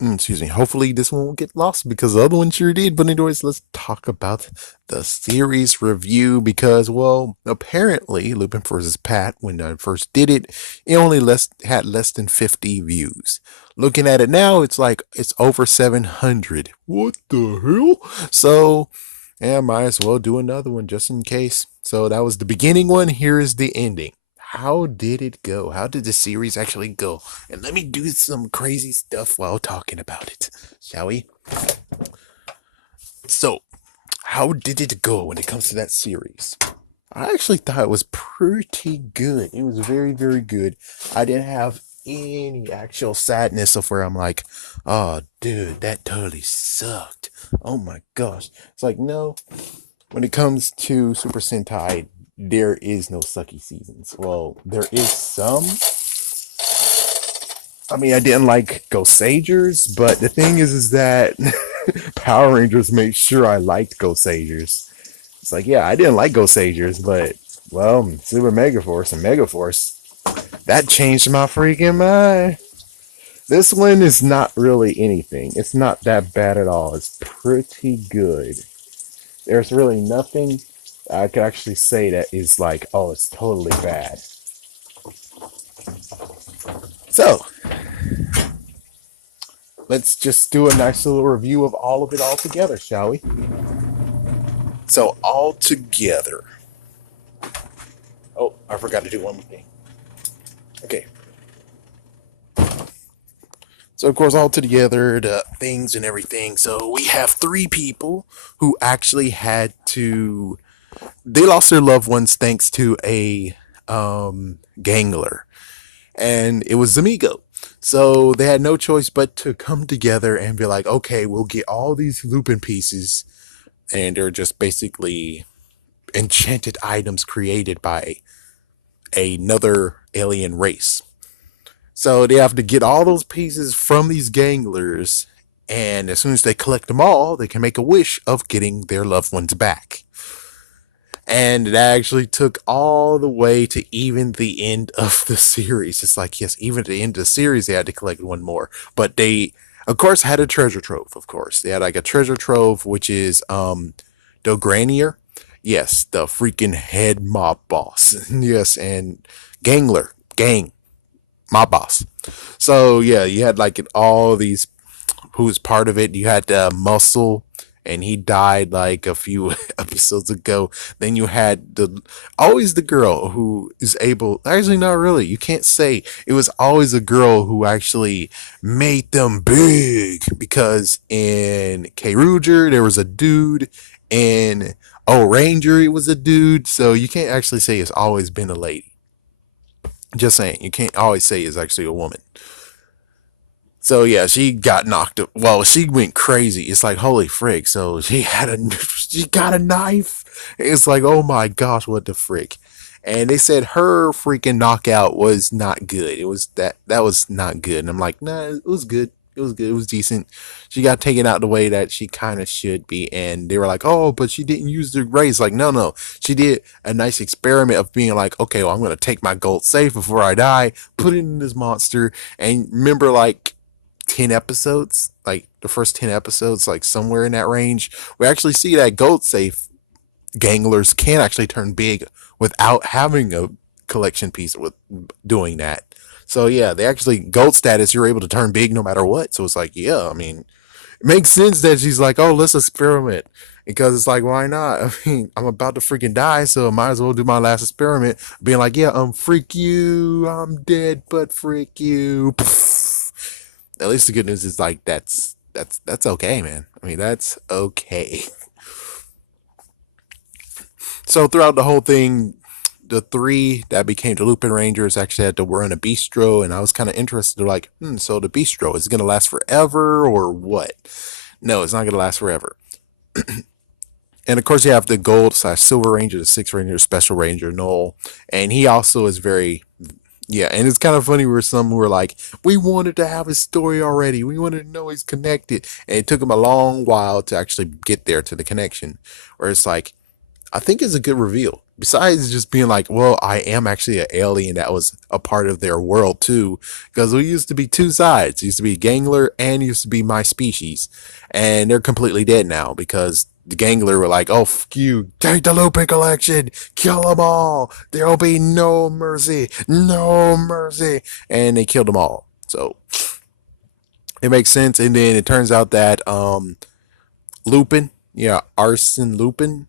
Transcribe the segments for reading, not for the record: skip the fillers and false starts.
Excuse me. Hopefully this one won't get lost because the other one sure did. But anyways, let's talk about the series review because, well, apparently Lupin vs. Pat, when I first did it, it only had less than 50 views. Looking at it now, it's over 700. What the hell? So, yeah, might as well do another one just in case. So that was the beginning one. Here is the ending. How did it go? How did the series actually go? And let me do some crazy stuff while talking about it, shall we? So, how did it go when it comes to that series? I actually thought it was pretty good. It was very, very good. I didn't have any actual sadness of where I'm like, oh, dude, that totally sucked. Oh my gosh. It's like, no, when it comes to Super Sentai, there is no sucky seasons. Well, there is some. I mean, I didn't like Ghost Sagers, but the thing is that Power Rangers made sure I liked Ghost Sagers. It's like, yeah, I didn't like Ghost Sagers, but well, Super Mega Force and Mega Force, that changed my freaking mind. This one is not really anything. It's not that bad at all. It's pretty good. There's really nothing I could actually say that is like, oh, it's totally bad. So, let's just do a nice little review of all of it all together, shall we? So, all together. Oh, I forgot to do one more thing. Okay. So, of course, all together, the things and everything. So, we have three people who actually had to. They lost their loved ones thanks to a gangler. And it was Zamigo. So they had no choice but to come together and be like, okay, we'll get all these Lupin pieces, and they're just basically enchanted items created by another alien race. So they have to get all those pieces from these ganglers, and as soon as they collect them all, they can make a wish of getting their loved ones back. And it actually took all the way to even the end of the series. It's like, yes, even at the end of the series, they had to collect one more. But they, of course, had a treasure trove, of course. They had like a treasure trove, which is Dogranier. Yes, the freaking head mob boss. Yes, and Gangler, gang, mob boss. So yeah, you had like all these who's part of it. You had Muscle, and he died like a few episodes ago. Then you had the always the girl who is able. Actually, not really. You can't say it was always a girl who actually made them big because in Kaitou there was a dude. In Ranger it was a dude. So you can't actually say it's always been a lady. Just saying, you can't always say it's actually a woman. So yeah, she got knocked up. Well, she went crazy. It's like holy frick. So she got a knife. It's like oh my gosh, what the frick? And they said her freaking knockout was not good. It was that was not good. And I'm like, nah, it was good. It was good. It was decent. She got taken out the way that she kind of should be. And they were like, oh, but she didn't use the race. Like, no, no. She did a nice experiment of being like, okay, well, I'm going to take my gold safe before I die, put it in this monster. And remember, like, 10 episodes, like the first 10 episodes, like somewhere in that range, we actually see that gold safe ganglers can actually turn big without having a collection piece with doing that. So yeah, they actually gold status, you're able to turn big no matter what. So it's like, yeah, I mean, it makes sense that she's like, oh, let's experiment. Because it's like, why not? I mean, I'm about to freaking die, so I might as well do my last experiment. Being like, yeah, freak you, I'm dead, but freak you. At least the good news is like that's okay, man. I mean, that's okay. So throughout the whole thing, the three that became the Lupin Rangers actually had to run a bistro, and I was kind of interested. Like, so the bistro is it gonna last forever or what? No, it's not gonna last forever. And of course, you have the gold slash silver ranger, the six ranger, special ranger, Noel, and he also is very yeah, and it's kind of funny where some were like, we wanted to have his story already. We wanted to know he's connected. And it took him a long while to actually get there to the connection. Where it's like, I think it's a good reveal. Besides just being like, well, I am actually an alien that was a part of their world too, because we used to be two sides. It used to be Gangler and used to be my species, and they're completely dead now because the Gangler were like, oh, f you, take the Lupin collection, kill them all. There'll be no mercy, no mercy, and they killed them all. So it makes sense. And then it turns out that Lupin, yeah, Arsene Lupin,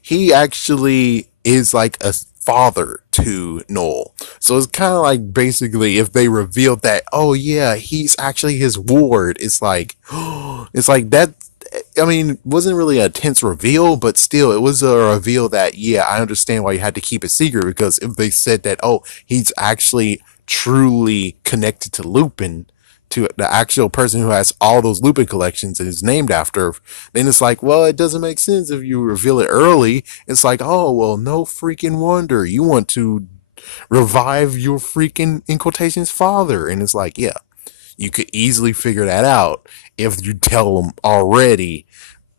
he actually is like a father to Noel. So it's kind of like basically if they revealed that, oh yeah, he's actually his ward. It's like, it's like that. I mean, it wasn't really a tense reveal, but still, it was a reveal that, yeah, I understand why you had to keep it secret because if they said that, oh, he's actually truly connected to Lupin, to the actual person who has all those Lupin collections and is named after, then it's like, well, it doesn't make sense if you reveal it early. It's like, oh, well, no freaking wonder. You want to revive your freaking, in quotations, father. And it's like, yeah, you could easily figure that out if you tell them already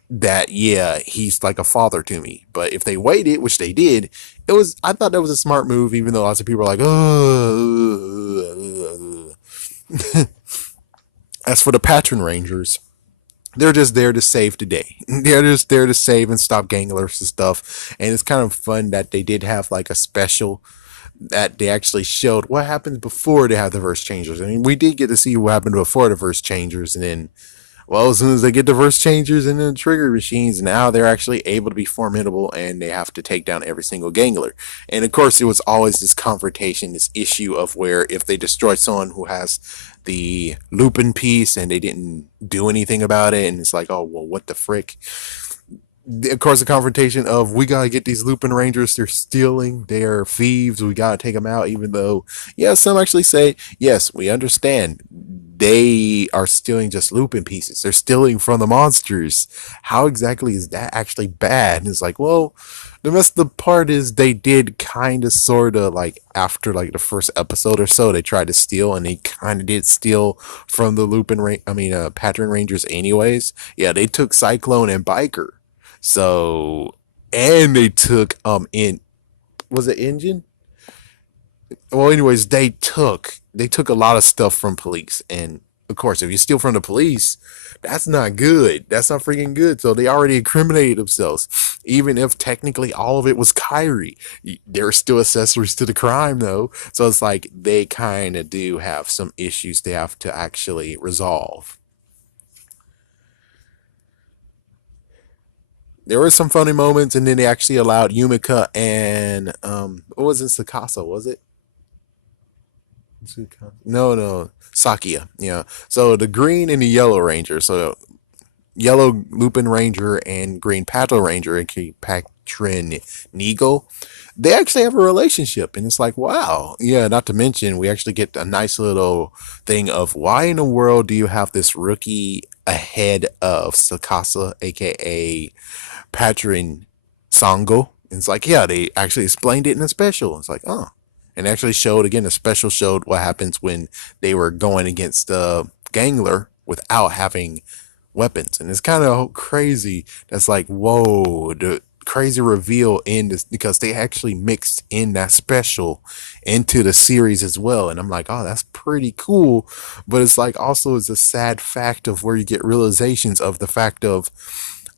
that, yeah, he's like a father to me. But if they waited, which they did, I thought that was a smart move, even though lots of people are like, oh. As for the Patron Rangers, they're just there to save the day. They're just there to save and stop ganglers and stuff. And it's kind of fun that they did have like a special that they actually showed what happens before they have the verse changers. I mean, we did get to see what happened before the verse changers, and then, well, as soon as they get the verse changers and the trigger machines, now they're actually able to be formidable and they have to take down every single gangler. And of course, it was always this confrontation, this issue of where if they destroy someone who has the Lupin piece and they didn't do anything about it, and it's like, oh, well, what the frick? Of course, the confrontation of we gotta get these Lupin Rangers. They're stealing. They're thieves. We gotta take them out. Even though, yeah, some actually say yes, we understand. They are stealing just Lupin pieces. They're stealing from the monsters. How exactly is that actually bad? And it's like, well, the rest of the part is they did kind of, sort of, like after like the first episode or so, they tried to steal, and they kind of did steal from the Pattern Rangers, anyways. Yeah, they took Cyclone and Biker, so, and they took in was it engine? Well, anyways, they took a lot of stuff from police, and of course, if you steal from the police, that's not good. That's not freaking good. So they already incriminated themselves, even if technically all of it was Kyrie. They're still accessories to the crime, though. So it's like they kind of do have some issues they have to actually resolve. There were some funny moments, and then they actually allowed Yumika and what was it, Sakasa? Was it? No, no, Sakia. Yeah. So the green and the yellow ranger. So yellow Lupin Ranger and green Pato Ranger, aka Patron Nigo, they actually have a relationship, and it's like, wow. Yeah. Not to mention, we actually get a nice little thing of why in the world do you have this rookie ahead of Sakasa, aka Patron Sango? And it's like, yeah, they actually explained it in a special. It's like, oh. And actually showed, again, the special showed what happens when they were going against the Gangler without having weapons. And it's kind of crazy. That's like, whoa, the crazy reveal in this, because they actually mixed in that special into the series as well. And I'm like, oh, that's pretty cool. But it's like also it's a sad fact of where you get realizations of the fact of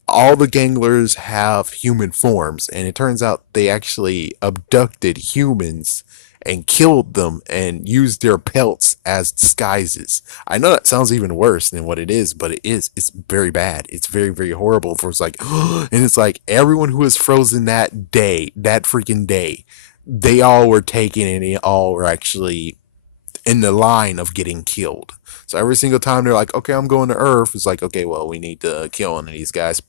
all the ganglers have human forms, and it turns out they actually abducted humans and killed them and used their pelts as disguises. I know that sounds even worse than what it is, but it is. It's very bad. It's very, very horrible. For it's like, and it's like everyone who was frozen that day, that freaking day, they all were taken, and they all were actually in the line of getting killed. So every single time they're like, okay, I'm going to Earth, it's like, okay, well, we need to kill one of these guys.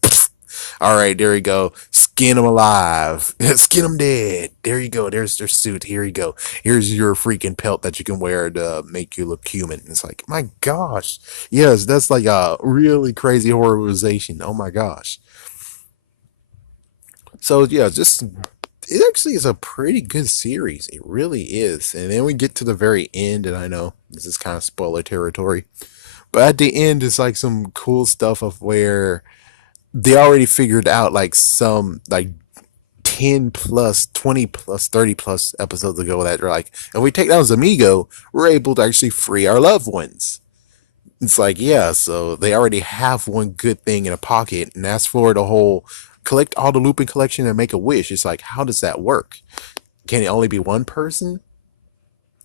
All right, there you go. Skin them alive. Skin them dead. There you go. There's their suit. Here you go. Here's your freaking pelt that you can wear to make you look human. It's like, my gosh. Yes, that's like a really crazy horrorization. Oh my gosh. So yeah, just it actually is a pretty good series. It really is. And then we get to the very end, and I know this is kind of spoiler territory, but at the end, it's like some cool stuff of where they already figured out like some like 10 plus, 20 plus, 30 plus episodes ago that they're like, if we take down Zamigo, we're able to actually free our loved ones. It's like, yeah, so they already have one good thing in a pocket, and that's for the whole collect all the Lupin collection and make a wish. It's like, how does that work? Can it only be one person?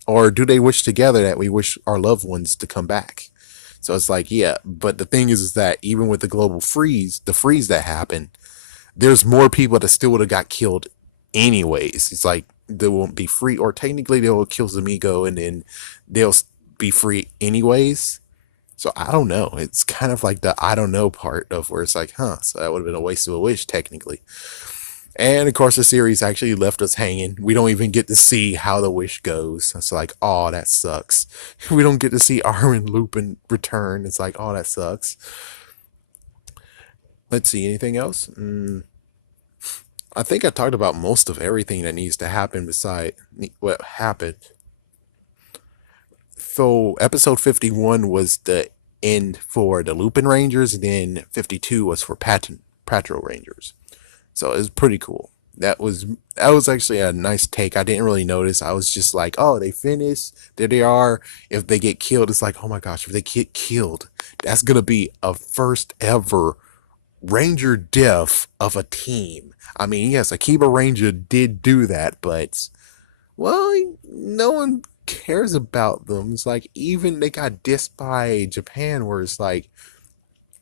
Or do they wish together that we wish our loved ones to come back? So it's like, yeah, but the thing is that even with the global freeze, the freeze that happened, there's more people that still would have got killed anyways. It's like they won't be free, or technically they'll kill Zamigo and then they'll be free anyways. So I don't know. It's kind of like the I don't know part of where it's like, huh, so that would have been a waste of a wish technically. And of course, the series actually left us hanging. We don't even get to see how the wish goes. It's like, oh, that sucks. We don't get to see Armin Lupin return. It's like, oh, that sucks. Let's see, anything else? I think I talked about most of everything that needs to happen beside what happened. So episode 51 was the end for the Lupin Rangers, and then 52 was for Patro Rangers. So it was pretty cool. That was actually a nice take. I didn't really notice. I was just like, oh, they finished. There they are. If they get killed, it's like, oh my gosh, if they get killed, that's gonna be a first ever Ranger death of a team. I mean, yes, Akiba Ranger did do that, but well, no one cares about them. It's like even they got dissed by Japan, where it's like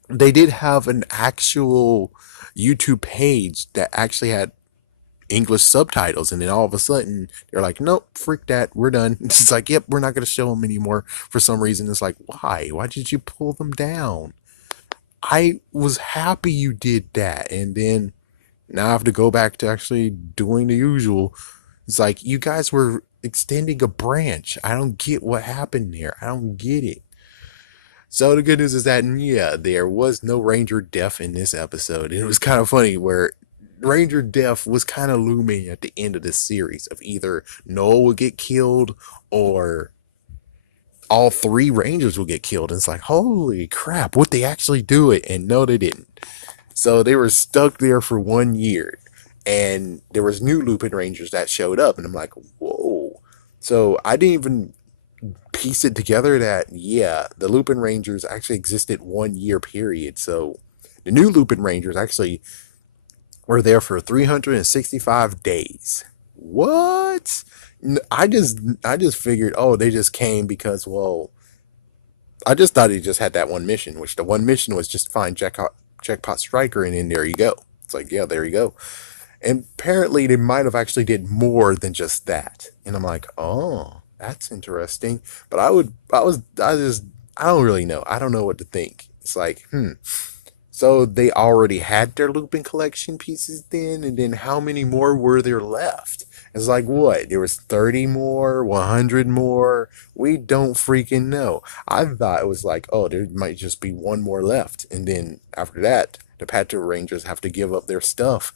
they did have an actual YouTube page that actually had English subtitles, and then all of a sudden they're like, nope, freak that, we're done. It's like, yep, we're not going to show them anymore for some reason. It's like, why did you pull them down? I was happy you did that, and then now I have to go back to actually doing the usual. It's like, you guys were extending a branch. I don't get what happened there. I don't get it. So the good news is that, yeah, there was no Ranger death in this episode. And it was kind of funny where Ranger death was kind of looming at the end of this series of either Noel would get killed or all three Rangers would get killed. And it's like, holy crap, would they actually do it? And no, they didn't. So they were stuck there for 1 year. And there was new Lupin Rangers that showed up. And I'm like, whoa. So I didn't even piece it together that, yeah, the Lupin Rangers actually existed 1 year period. So the new Lupin Rangers actually were there for 365 days. What? I just figured, oh, they just came because, well, I just thought he just had that one mission, which the one mission was just find Jackpot Striker, and then there you go. It's like, yeah, there you go. And apparently they might have actually did more than just that. And I'm like, oh, that's interesting. But I don't really know. I don't know what to think. It's like, so they already had their Lupin collection pieces then, and then how many more were there left? It's like, what? There was 30 more, 100 more. We don't freaking know. I thought it was like, oh, there might just be one more left, and then after that, the Patranger Rangers have to give up their stuff.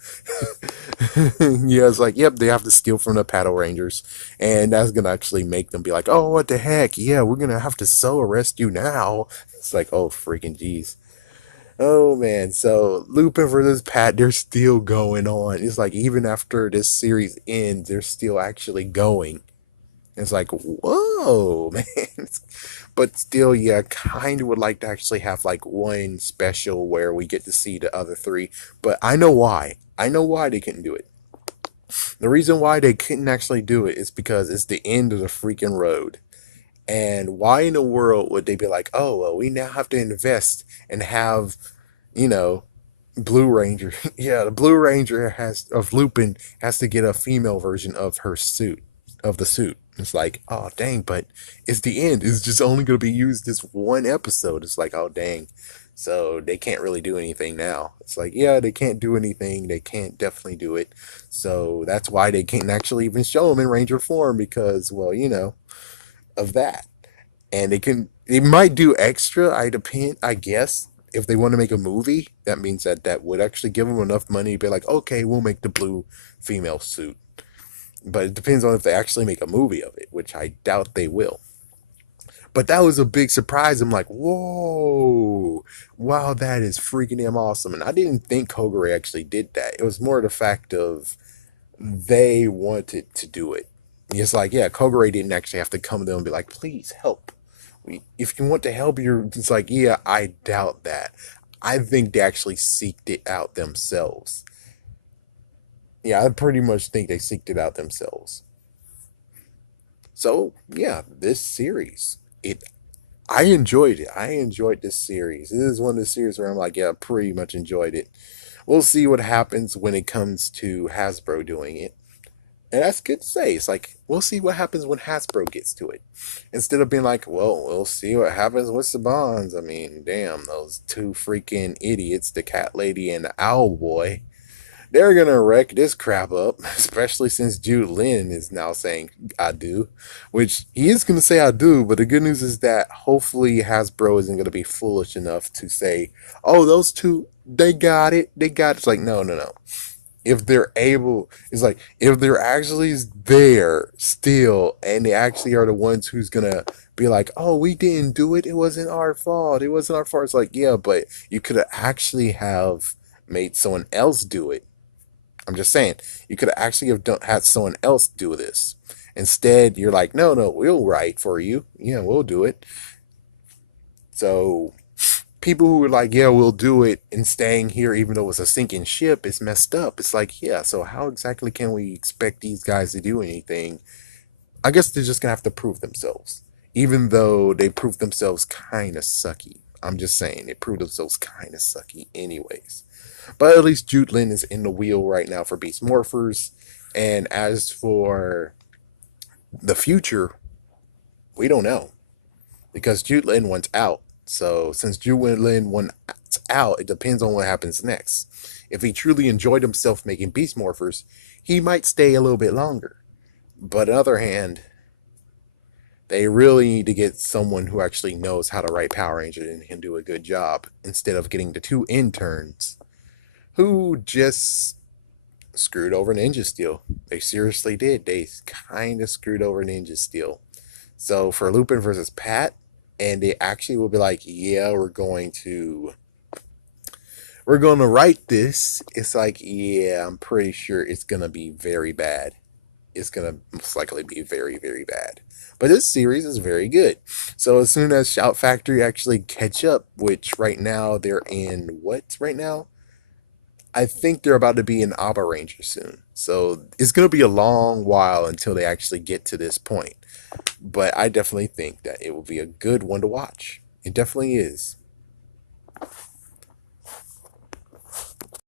Yeah, it's like, yep, they have to steal from the Paddle Rangers, and that's gonna actually make them be like, oh, what the heck? Yeah, we're gonna have to so arrest you now. It's like, oh, freaking jeez. Oh man, so Lupin versus Pat, they're still going on. It's like even after this series ends, they're still actually going. It's like, whoa, man. But still, yeah, kind of would like to actually have like one special where we get to see the other three. But I know why. I know why they couldn't do it. The reason why they couldn't actually do it is because it's the end of the freaking road. And why in the world would they be like, oh, well, we now have to invest and have, you know, Blue Ranger. Yeah, the Blue Ranger has of Lupin has to get a female version of her suit, of the suit. It's like, oh dang, but it's the end. It's just only going to be used this one episode. It's like, oh dang. So they can't really do anything now. It's like, yeah, they can't do anything. They can't definitely do it. So that's why they can't actually even show them in Ranger form because, well, of that. And they might do extra. I guess, if they want to make a movie, that means that would actually give them enough money to be like, okay, we'll make the blue female suit. But it depends on if they actually make a movie of it, which I doubt they will. But that was a big surprise. I'm like, whoa, wow, that is freaking damn awesome. And I didn't think Kogure actually did that. It was more the fact of they wanted to do it. It's like, yeah, Kogure didn't actually have to come to them and be like, please help. If you want to help, you're. It's like, yeah, I doubt that. I think they actually seeked it out themselves. Yeah, I pretty much think they seeked it out themselves. So yeah, this series, it I enjoyed it. I enjoyed this series. This is one of the series where I'm like, yeah, I pretty much enjoyed it. We'll see what happens when it comes to Hasbro doing it. And that's good to say. It's like, we'll see what happens when Hasbro gets to it. Instead of being like, well, we'll see what happens with the bonds. I mean, damn, those two freaking idiots, the cat lady and the owl boy, they're gonna wreck this crap up, especially since Jude Lin is now saying I do, which he is gonna say I do, but the good news is that hopefully Hasbro isn't gonna be foolish enough to say, oh, those two, they got it, they got it. It's like, no, no, no. If they're able, it's like, if they're actually there still, and they actually are the ones who's gonna be like, oh, we didn't do it, it wasn't our fault, it wasn't our fault. It's like, yeah, but you could actually have made someone else do it. I'm just saying, you could actually have had someone else do this. Instead, you're like, no, no, we'll write for you. Yeah, we'll do it. So people who were like, yeah, we'll do it, and staying here even though it's a sinking ship is messed up. It's like, yeah, so how exactly can we expect these guys to do anything? I guess they're just gonna have to prove themselves. Even though they proved themselves kind of sucky. I'm just saying, they proved themselves kind of sucky anyways. But at least Jude Lin is in the wheel right now for Beast Morphers. And as for the future, we don't know. Because Jude Lin wants out. So since Jude Lin wants out, it depends on what happens next. If he truly enjoyed himself making Beast Morphers, he might stay a little bit longer. But on the other hand, they really need to get someone who actually knows how to write Power Rangers and can do a good job instead of getting the two interns who just screwed over Ninja Steel. They seriously did. They kind of screwed over Ninja Steel. So for Lupin versus Pat, and they actually will be like, yeah, we're going to write this. It's like, yeah, I'm pretty sure it's going to be very bad. It's going to most likely be very, very bad. But this series is very good. So as soon as Shout Factory actually catch up, which right now they're in what right now? I think they're about to be in Abba Ranger soon. So it's going to be a long while until they actually get to this point. But I definitely think that it will be a good one to watch. It definitely is.